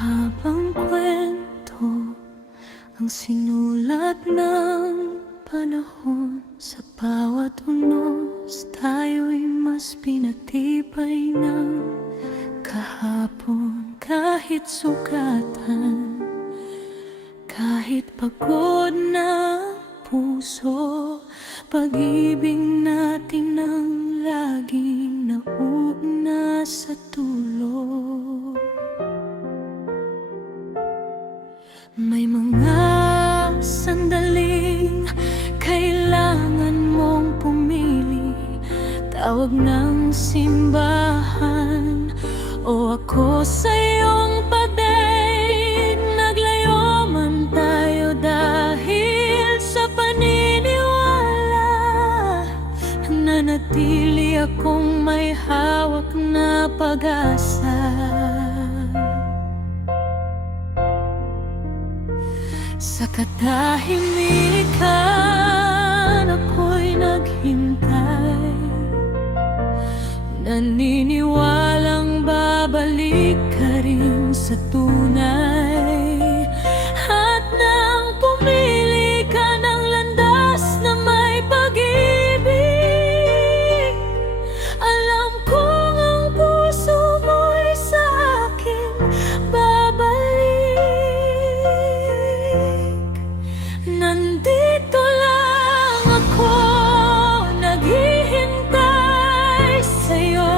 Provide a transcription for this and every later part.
Mahabang kwento ang sinulat ng panahon. Sa bawat unos tayo'y mas pinatibay ng kahapon. Kahit sugatan, kahit pagod na puso, pag-ibig natin ang laging nauna sa dulo. May mga sandaling kailangan mong pumili, tawag ng simbahan o ako sa iyong pader. Naglayo man tayo dahil sa paniniwala, nanatili akong may hawak na pag-asa. Sa katahimikan ako'y naghintay, naniniwalang babalik ka rin sa tunay. At nang pumili ka ng landas na may pag-ibig, alam kong ang puso mo'y sa akin babalik. Nandito lang ako, naghihintay sa'yo.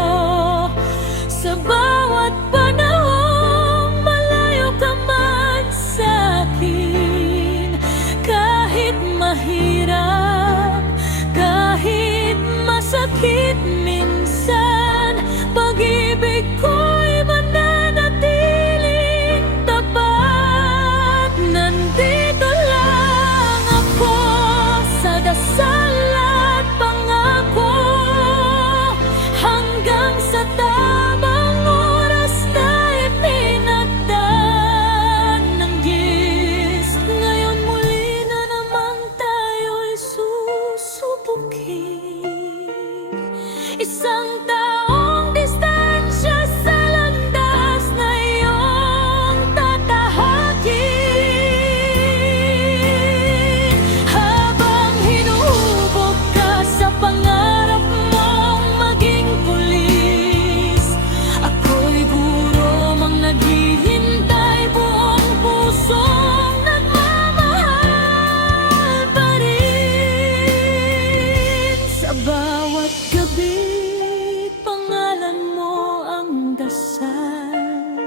Sa bawat panahon, malayo ka man sa'kin. Kahit mahirap, kahit masakit minsan, pag-ibig ko'y mananatiling tapat. Nandito lang ako sa dasal at pangako, hanggang sa tamang oras na ipinagdaan ng Diyos. Ngayon muli na namang tayo'y susubukin. Isang taong distansya sa landas na iyong tatahakin. Habang hinuhubog ka sa pangarap mong maging pulis, ako'y guro mang naghihintay, buong pusong nagmamahal pa rin. Sa bawat gabi, pangalan mo ang dasal.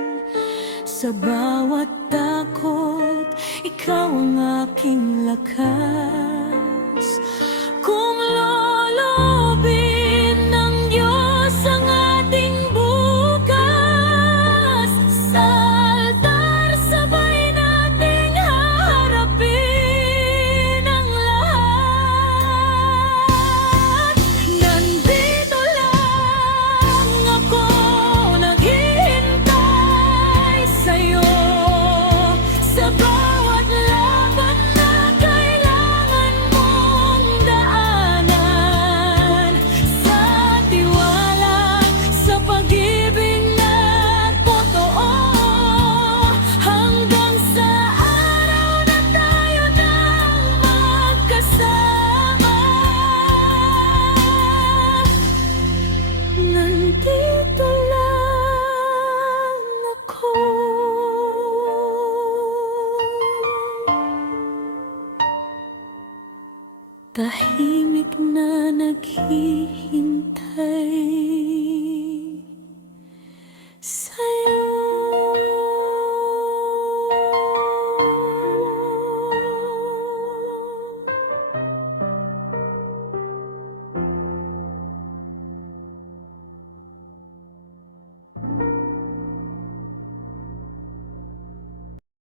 Sa bawat takot, ikaw ang aking lakas. Kung loobin ng Diyos ang ating bukas, sa altar sabay nating haharapin ang lahat. Nandito lang ako, naghihintay sa'yo. Sa bawat laban na kailangan mong daanan, sa tiwala, sa pag-ibig na totoo, hanggang sa araw na tayo nang magkasama. Nandito lang ako. Tahimik na naghihintay,